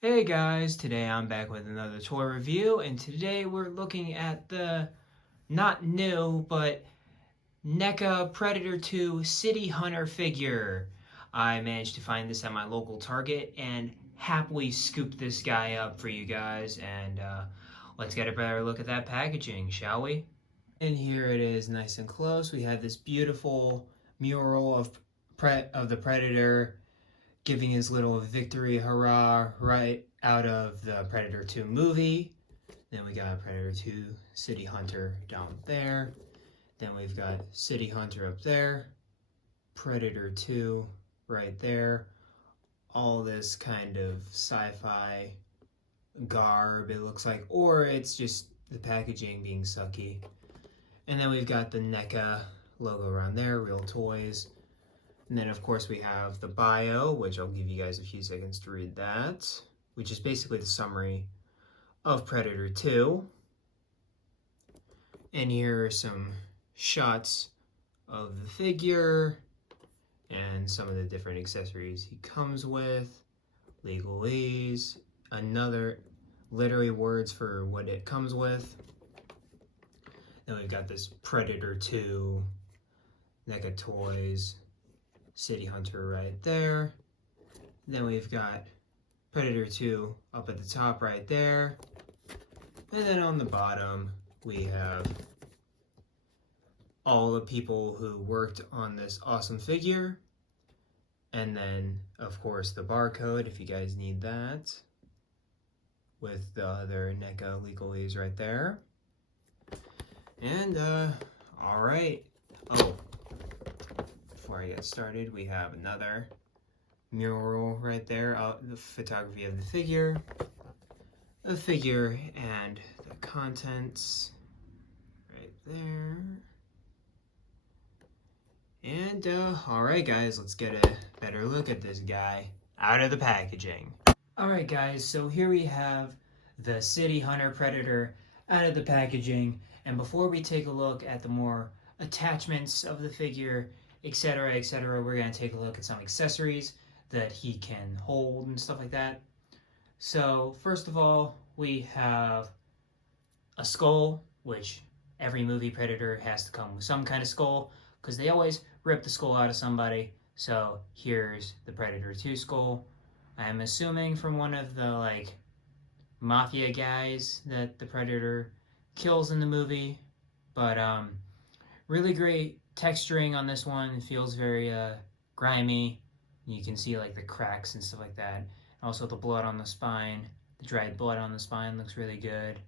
Hey guys, today I'm back with another toy review, and today we're looking at the not new but NECA Predator 2 City Hunter figure. I managed to find this at my local Target and happily scooped this guy up for you guys. And let's get a better look at that packaging, shall we? And here it is, nice and close. We have this beautiful mural of the Predator giving his little victory hurrah right out of the Predator 2 movie. Then we got Predator 2 City Hunter down there. Then we've got City Hunter up there. Predator 2 right there. All this kind of sci-fi garb, it looks like, or it's just the packaging being sucky. And then we've got the NECA logo around there, Real Toys. And then, of course, we have the bio, which I'll give you guys a few seconds to read that, which is basically the summary of Predator 2. And here are some shots of the figure and some of the different accessories he comes with, legalese, another literary words for what it comes with. Then we've got this Predator 2 NECA Toys City Hunter right there. Then we've got Predator 2 up at the top right there. And then on the bottom, we have all the people who worked on this awesome figure. And then, of course, the barcode, if you guys need that, with the other NECA legalese right there. And, all right. Oh, before I get started, we have another mural right there, the photography of the figure and the contents right there. And alright guys, let's get a better look at this guy out of the packaging. Alright guys, so here we have the City Hunter Predator out of the packaging, and before we take a look at the more attachments of the figure, etc., etc., we're going to take a look at some accessories that he can hold and stuff like that. So first of all, we have a skull, which every movie Predator has to come with some kind of skull, because they always rip the skull out of somebody. So here's the Predator 2 skull. I'm assuming from one of the mafia guys that the Predator kills in the movie, but really great texturing on this one. It feels very grimy. You can see the cracks and stuff like that. Also the blood on the spine, the dried blood on the spine looks really good.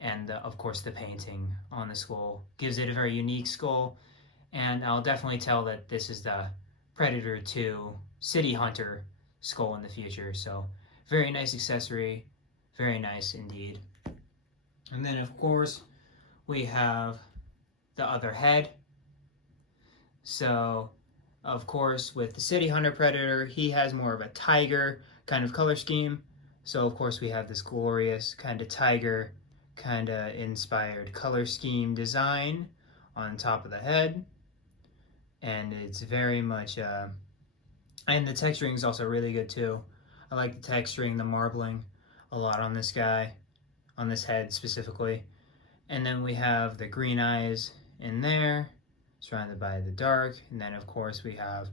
And of course the painting on the skull gives it a very unique skull. And I'll definitely tell that this is the Predator 2 City Hunter skull in the future. So very nice accessory, very nice indeed. And then of course we have the other head. So of course with the City Hunter Predator, he has more of a tiger kind of color scheme. So of course we have this glorious kind of tiger kind of inspired color scheme design on top of the head. And it's very much and the texturing is also really good too. I like the texturing, the marbling a lot on this guy, on this head specifically. And then we have the green eyes in there, surrounded by the dark. And then of course we have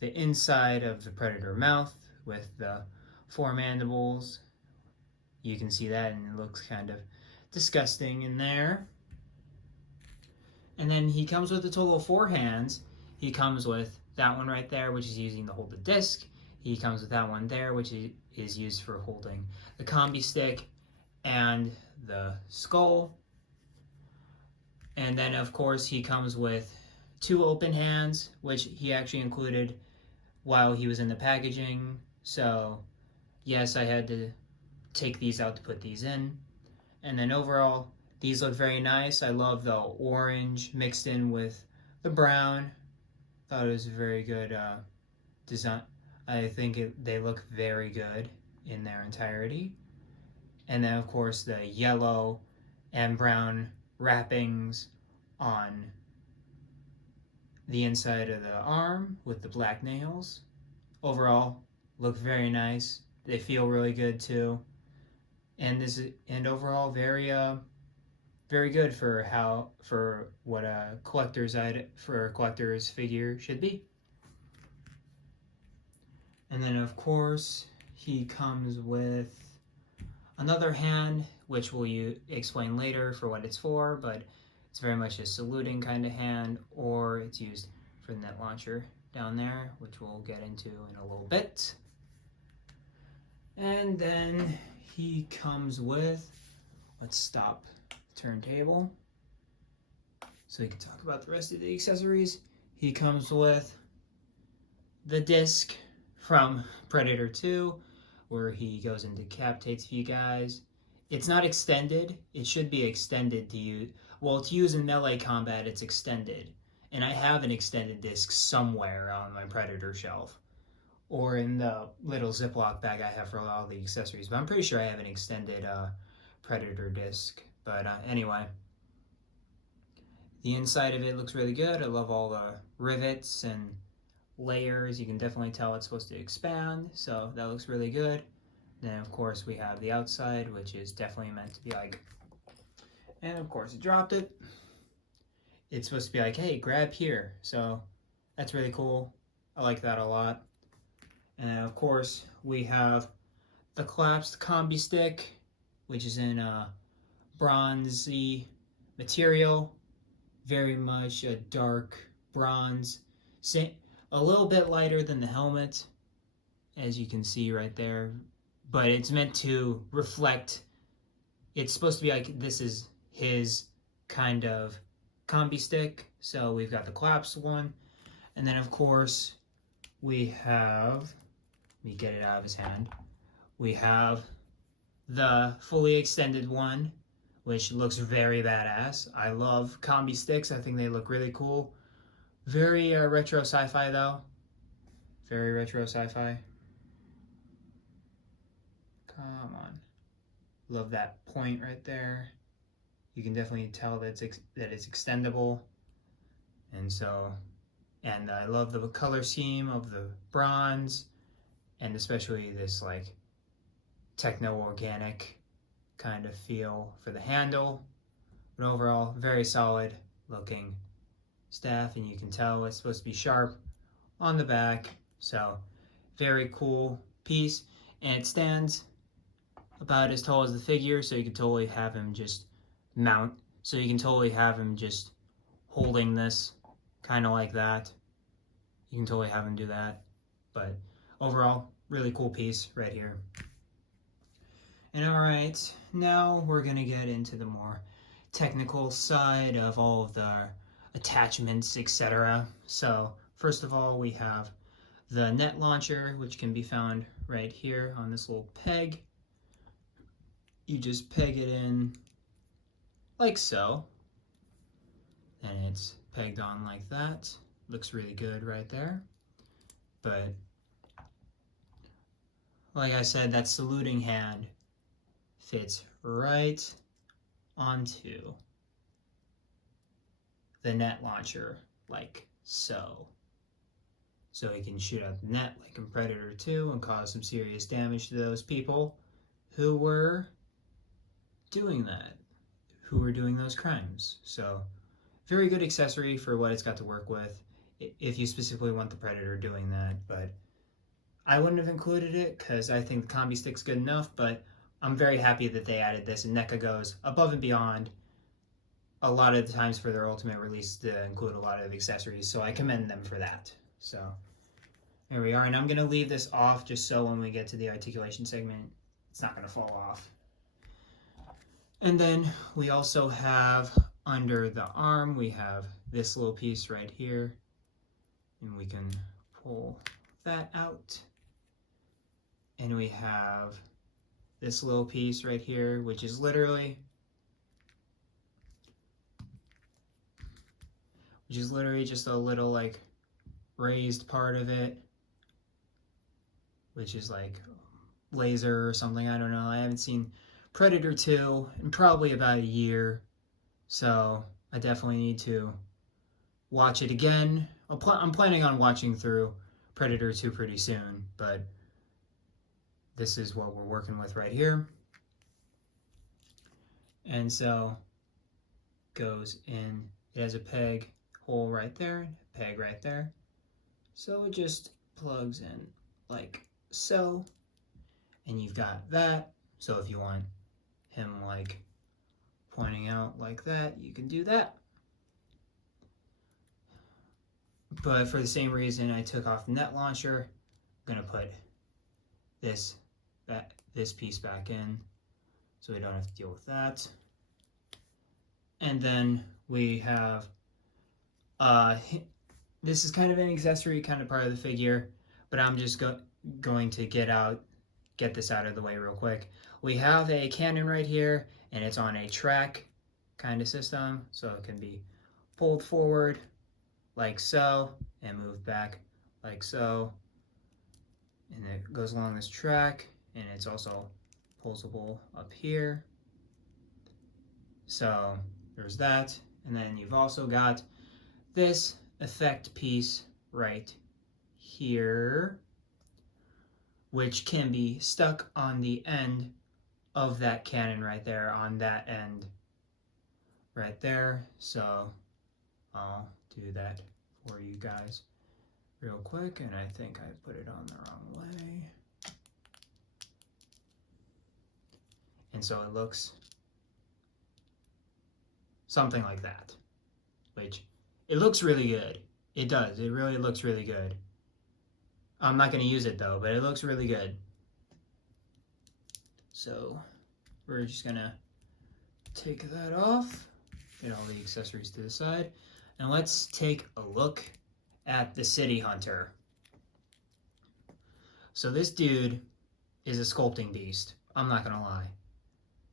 the inside of the Predator mouth with the 4 mandibles. You can see that, and it looks kind of disgusting in there. And then he comes with a total of 4 hands. He comes with that one right there, which is using to hold the disc. He comes with that one there, which is used for holding the combi stick and the skull. And then of course he comes with 2 open hands, which he actually included while he was in the packaging. So yes, I had to take these out to put these in. And then overall, these look very nice. I love the orange mixed in with the brown. Thought it was a very good design. I think they look very good in their entirety. And then of course the yellow and brown wrappings on the inside of the arm with the black nails. Overall, look very nice. They feel really good too, and overall very good for what a collector's figure should be. And then of course he comes with another hand, which we'll explain later for what it's for, but it's very much a saluting kind of hand, or it's used for the net launcher down there, which we'll get into in a little bit. And then he comes with, let's stop the turntable so we can talk about the rest of the accessories. He comes with the disc from Predator 2, where he goes and decapitates a few guys. It's not extended. It should be extended to use. Well, to use in melee combat, it's extended. And I have an extended disc somewhere on my Predator shelf, or in the little Ziploc bag I have for all the accessories. But I'm pretty sure I have an extended Predator disc. But anyway, the inside of it looks really good. I love all the rivets and layers. You can definitely tell it's supposed to expand, so that looks really good. Then of course we have the outside, which is definitely meant to be like, and of course it dropped it. It's supposed to be like, hey, grab here. So that's really cool. I like that a lot. And of course we have the collapsed combi stick, which is in a bronzy material, very much a dark bronze, a little bit lighter than the helmet, as you can see right there, but it's meant to reflect. It's supposed to be like this is his kind of combi stick. So we've got the collapsed one, and then of course we have, let me get it out of his hand, we have the fully extended one, which looks very badass. I love combi sticks. I think they look really cool. Very retro sci-fi though. Very retro sci-fi. Come on. Love that point right there. You can definitely tell that it's extendable. And I love the color scheme of the bronze, and especially this like techno-organic kind of feel for the handle. But overall, very solid looking staff, and you can tell it's supposed to be sharp on the back. So very cool piece, and it stands about as tall as the figure, so you can totally have him just mount. So you can totally have him just holding this kind of like that. You can totally have him do that. But overall, really cool piece right here. And all right, now we're gonna get into the more technical side of all of the attachments, etc. So first of all, we have the net launcher, which can be found right here on this little peg. You just peg it in like so, and it's pegged on like that. Looks really good right there. But like I said, that saluting hand fits right onto the net launcher like so. So he can shoot out the net like in Predator 2 and cause some serious damage to those people who were doing that, who were doing those crimes. So very good accessory for what it's got to work with, if you specifically want the Predator doing that. But I wouldn't have included it because I think the combi stick's good enough, but I'm very happy that they added this, and NECA goes above and beyond a lot of the times for their Ultimate release to include a lot of accessories, so I commend them for that. So there we are, and I'm going to leave this off just so when we get to the articulation segment, it's not going to fall off. And then we also have under the arm, we have this little piece right here, and we can pull that out. And we have this little piece right here, which is literally just a little like raised part of it, which is like laser or something. I don't know. I haven't seen Predator 2 in probably about a year, so I definitely need to watch it again. I'm planning on watching through Predator 2 pretty soon, but this is what we're working with right here. And so goes in, it has a peg hole right there, peg right there. So it just plugs in like so, and you've got that. So if you want him like pointing out like that, you can do that. But for the same reason I took off the net launcher, I'm gonna put this piece back in so we don't have to deal with that. And then we have this is kind of an accessory, kind of part of the figure, but I'm just going to get this out of the way real quick. We have a cannon right here, and it's on a track kind of system, so it can be pulled forward like so and moved back like so, and it goes along this track, and it's also pulsable up here. So there's that, and then you've also got this effect piece right here, which can be stuck on the end of that cannon right there, on that end right there. So I'll do that for you guys real quick, and I think I put it on the wrong way. And so it looks something like that, which it looks really good. It does. It really looks really good. I'm not going to use it though, but it looks really good. So we're just going to take that off, get all the accessories to the side, and let's take a look at the City Hunter. So this dude is a sculpting beast. I'm not going to lie.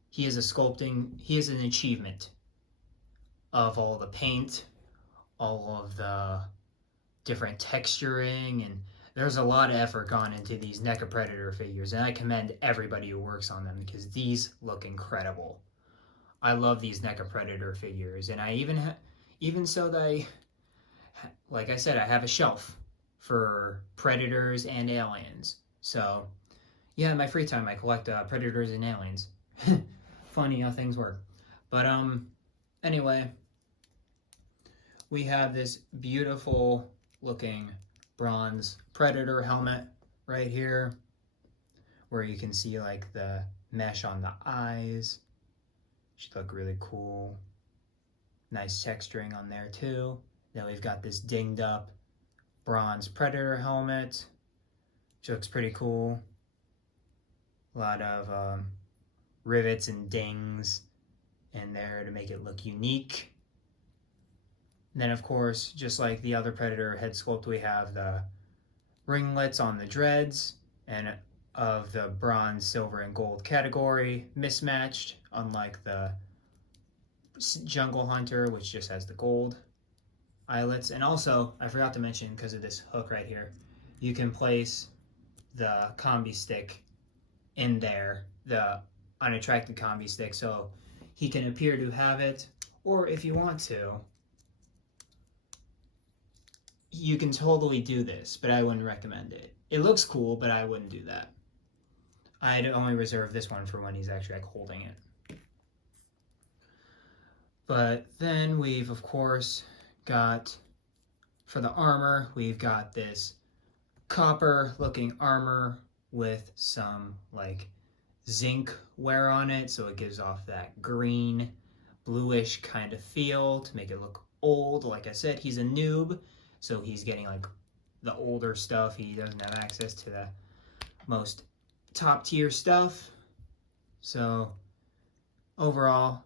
He is an achievement of all the paint, all of the different texturing, and there's a lot of effort gone into these NECA Predator figures, and I commend everybody who works on them because these look incredible. I love these NECA Predator figures, and I even so that like I said, I have a shelf for Predators and Aliens. So yeah, in my free time I collect Predators and Aliens. Funny how things work. But anyway, we have this beautiful looking bronze Predator helmet right here, where you can see like the mesh on the eyes. Should look really cool. Nice texturing on there too. Then we've got this dinged up bronze Predator helmet, which looks pretty cool. A lot of rivets and dings in there to make it look unique. And then of course, just like the other Predator head sculpt, we have the ringlets on the dreads, and of the bronze, silver, and gold category, mismatched, unlike the Jungle Hunter, which just has the gold eyelets. And also, I forgot to mention, because of this hook right here, you can place the combi stick in there, the unattracted combi stick, so he can appear to have it, or if you want to, you can totally do this, but I wouldn't recommend it. It looks cool, but I wouldn't do that. I'd only reserve this one for when he's actually like holding it. But then we've of course got, for the armor, we've got this copper looking armor with some like zinc wear on it, so it gives off that green bluish kind of feel to make it look old. Like I said, he's a noob, so he's getting like the older stuff. He doesn't have access to the most top tier stuff. So overall,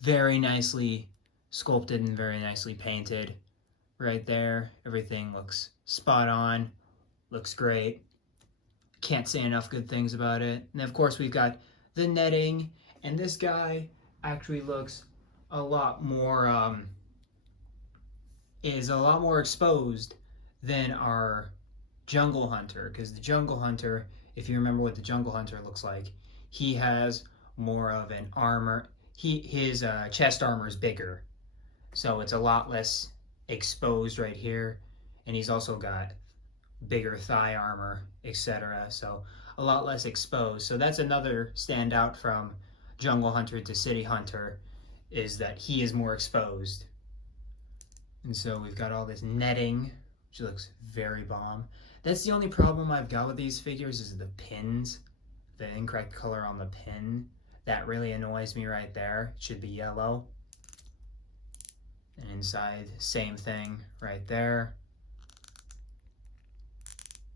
very nicely sculpted and very nicely painted right there. Everything looks spot on, looks great. Can't say enough good things about it. And of course we've got the netting, and this guy actually looks a lot more is a lot more exposed than our Jungle Hunter, because the Jungle Hunter, if you remember what the Jungle Hunter looks like, he has more of an armor. His chest armor is bigger, so it's a lot less exposed right here, and he's also got bigger thigh armor, etc. So a lot less exposed. So that's another standout from Jungle Hunter to City Hunter, is that he is more exposed. And so we've got all this netting, which looks very bomb. That's the only problem I've got with these figures, is the pins, the incorrect color on the pin. That really annoys me right there. It should be yellow. And inside, same thing right there.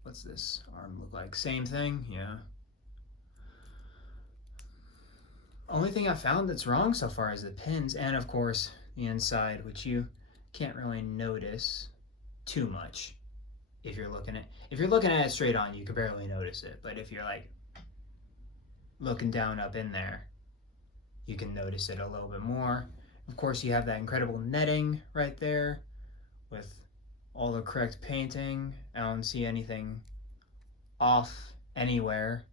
What's this arm look like? Same thing, yeah. Only thing I found that's wrong so far is the pins, and of course the inside, which you can't really notice too much if you're looking at it straight on. You could barely notice it, but if you're like looking down up in there, you can notice it a little bit more. Of course, you have that incredible netting right there with all the correct painting. I don't see anything off anywhere,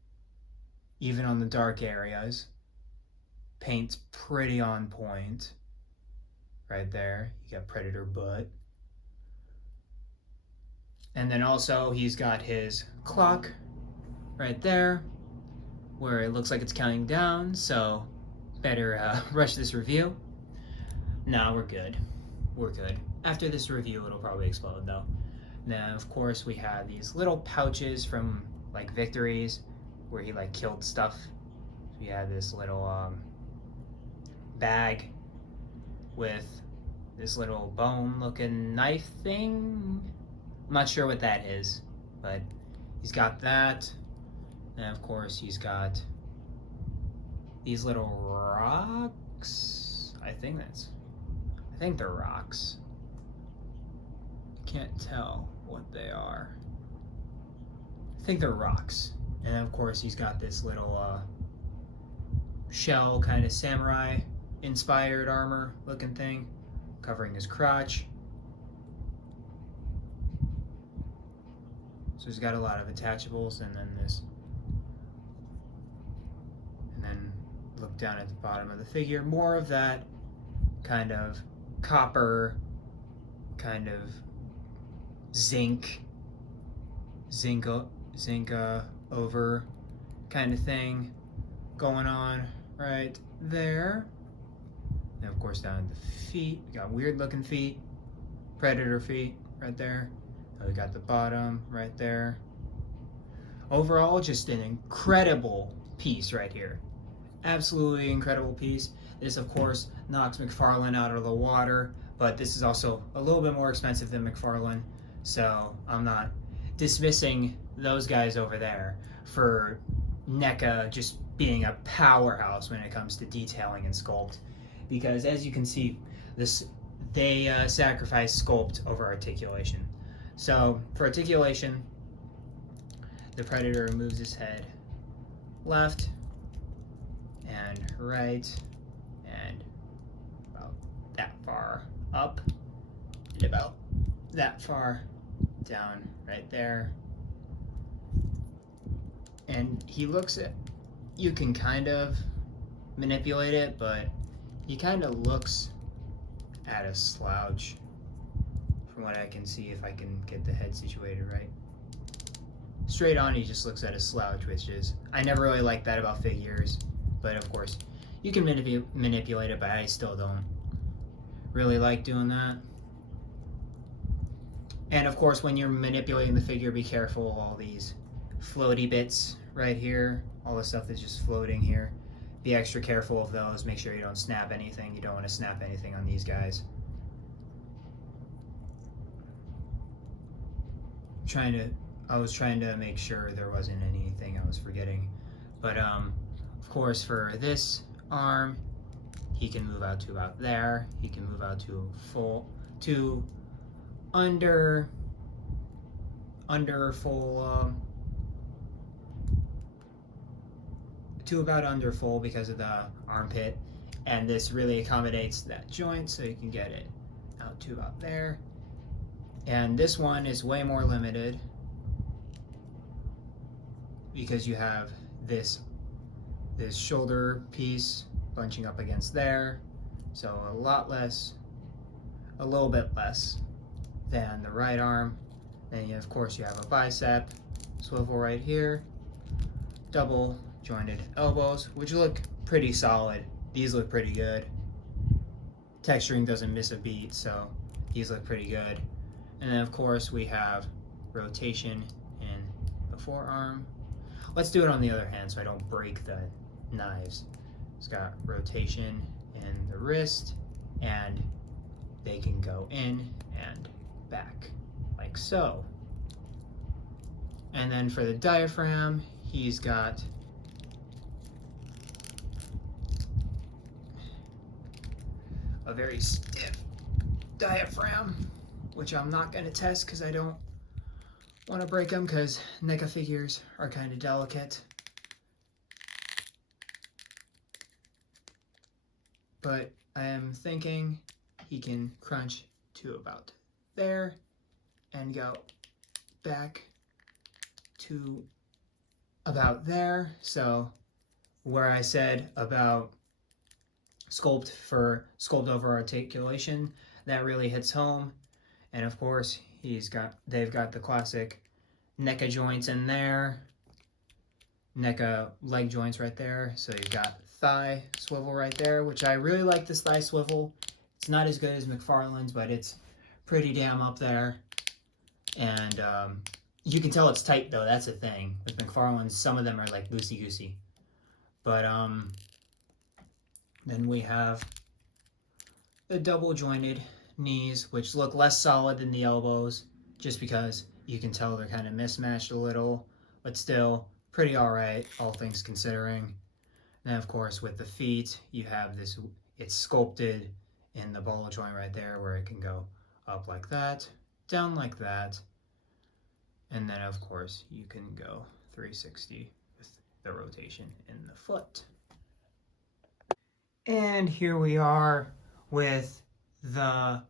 even on the dark areas. Paint's pretty on point right there. You got Predator butt. And then also he's got his clock right there where it looks like it's counting down, so better rush this review. No, we're good. We're good. After this review, it'll probably explode though. Then of course we have these little pouches from like victories where he like killed stuff. So we have this little bag with this little bone looking knife thing. I'm not sure what that is, but he's got that. And of course he's got these little rocks. I think they're rocks. Can't tell what they are. I think they're rocks. And of course he's got this little shell kind of samurai inspired armor looking thing covering his crotch. So he's got a lot of attachables, and then this, and then look down at the bottom of the figure, more of that kind of copper, kind of zinc over kind of thing going on right there. And of course down at the feet, we got weird looking feet, predator feet right there. And we got the bottom right there. Overall, just an incredible piece right here. Absolutely incredible piece. This of course knocks McFarlane out of the water, but this is also a little bit more expensive than McFarlane, so I'm not dismissing those guys over there for NECA just being a powerhouse when it comes to detailing and sculpt, because as you can see, they sacrifice sculpt over articulation. So for articulation, the Predator moves his head left and right and about that far up and about that far down right there. And he looks at, you can kind of manipulate it, but he kind of looks at a slouch from what I can see, if I can get the head situated right. Straight on, he just looks at a slouch, which is, I never really liked that about figures, but of course you can manipulate it, but I still don't really like doing that. And of course when you're manipulating the figure, be careful of all these floaty bits right here, all the stuff that's just floating here. Be extra careful of those. Make sure you don't snap anything. You don't want to snap anything on these guys. I was trying to make sure there wasn't anything I was forgetting. But of course for this arm, he can move out to about there. He can move out to under full, to about under full because of the armpit, and this really accommodates that joint, so you can get it out to about there. And this one is way more limited because you have this shoulder piece bunching up against there, so a little bit less than the right arm. Then of course you have a bicep swivel right here, double jointed elbows, which look pretty solid. These look pretty good. Texturing doesn't miss a beat, so these look pretty good. And then of course we have rotation in the forearm. Let's do it on the other hand so I don't break the knives. It's got rotation in the wrist, and they can go in and back like so. And then for the diaphragm, he's got a very stiff diaphragm, which I'm not going to test because I don't want to break them, because NECA figures are kind of delicate. But I am thinking he can crunch to about there and go back to about there. So where I said about sculpt over articulation, that really hits home. And of course they've got the classic NECA joints in there, NECA leg joints right there. So you've got thigh swivel right there, which I really like. This thigh swivel, it's not as good as McFarlane's, but it's pretty damn up there. And you can tell it's tight though, that's the thing. With McFarlane's, some of them are like loosey-goosey. But then we have the double jointed knees, which look less solid than the elbows, just because you can tell they're kind of mismatched a little, but still pretty alright, all things considering. And of course with the feet, you have this, it's sculpted in the ball joint right there, where it can go up like that, down like that, and then of course you can go 360 with the rotation in the foot. And here we are with the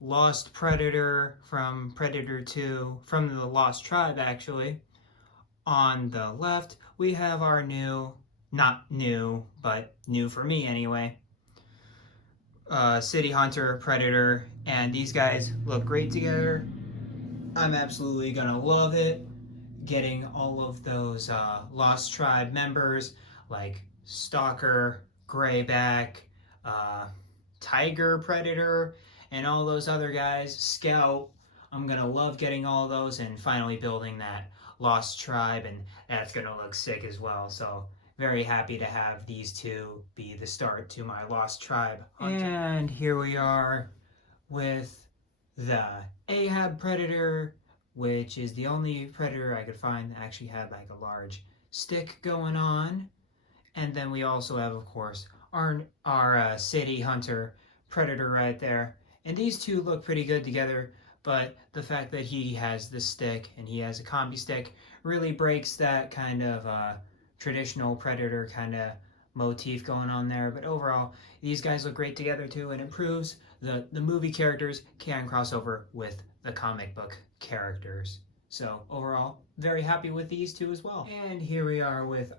Lost Predator from Predator 2, from the Lost Tribe actually. On the left, we have our new, not new, but new for me anyway, City Hunter Predator, and these guys look great together. I'm absolutely gonna love it, getting all of those Lost Tribe members like Stalker, Grayback, Tiger Predator, and all those other guys, Scout. I'm gonna love getting all those and finally building that Lost Tribe, and that's gonna look sick as well. So very happy to have these two be the start to my Lost Tribe hunter. And here we are with the Ahab Predator, which is the only Predator I could find that actually had like a large stick going on. And then we also have, of course, our City Hunter Predator right there. And these two look pretty good together, but the fact that he has the stick and he has a combi stick really breaks that kind of traditional Predator kind of motif going on there. But overall, these guys look great together too, and it proves the movie characters can cross over with the comic book characters. So overall, very happy with these two as well. And here we are with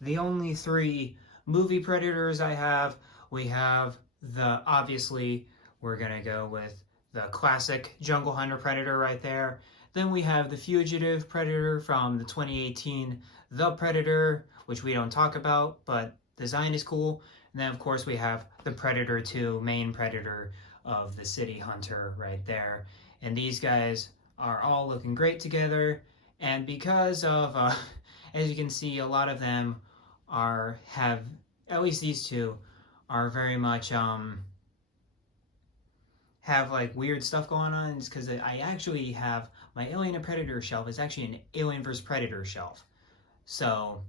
the only three movie Predators I have. We have the, obviously, we're gonna go with the classic Jungle Hunter Predator right there. Then we have the Fugitive Predator from the 2018 The Predator, which we don't talk about, but design is cool. And then of course we have the Predator 2 main Predator of the City Hunter right there. And these guys are all looking great together. And because of, as you can see, a lot of them have, at least these two, are very much, have like weird stuff going on. It's because I actually have, my Alien and Predator shelf is actually an Alien vs. Predator shelf. So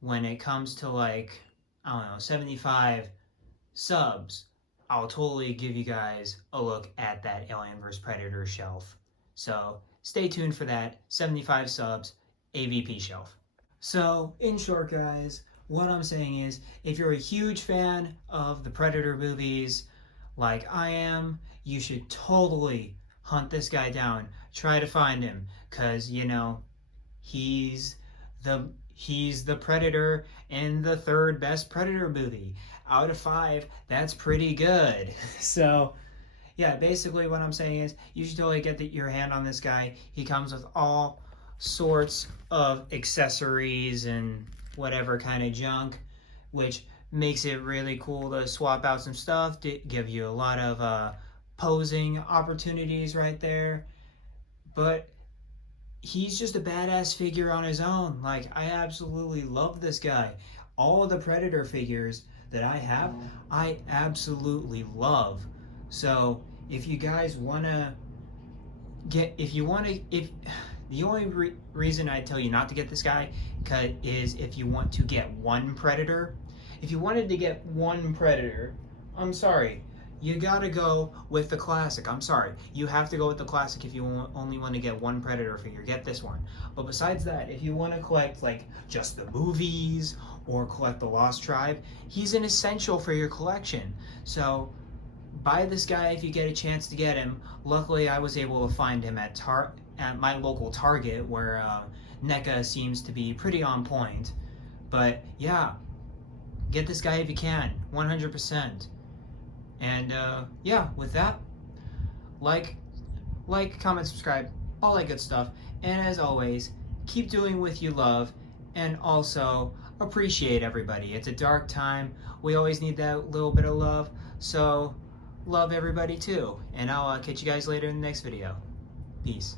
when it comes to like, I don't know, 75 subs, I'll totally give you guys a look at that Alien vs. Predator shelf. So stay tuned for that 75 subs AVP shelf. So in short, guys, what I'm saying is, if you're a huge fan of the Predator movies like I am, you should totally hunt this guy down. Try to find him, because, you know, he's the Predator in the third best Predator movie. Out of 5, that's pretty good. So, yeah, basically what I'm saying is, you should totally get your hand on this guy. He comes with all sorts of accessories and whatever kind of junk, which makes it really cool to swap out some stuff, to give you a lot of posing opportunities right there. But he's just a badass figure on his own. Like, I absolutely love this guy. All of the Predator figures that I have, I absolutely love. So if you guys want to if the only reason I tell you not to get this guy is if you want to get one Predator. If you wanted to get one Predator, I'm sorry, you gotta go with the classic. I'm sorry, you have to go with the classic if you only want to get one Predator figure. Get this one. But besides that, if you want to collect like just the movies or collect the Lost Tribe, he's an essential for your collection. So buy this guy if you get a chance to get him. Luckily, I was able to find him at my local Target, where NECA seems to be pretty on point. But yeah, get this guy if you can, 100%. And yeah, with that, like, comment, subscribe, all that good stuff. And as always, keep doing what you love, and also appreciate everybody. It's a dark time. We always need that little bit of love. So love everybody too. And I'll catch you guys later in the next video. Peace.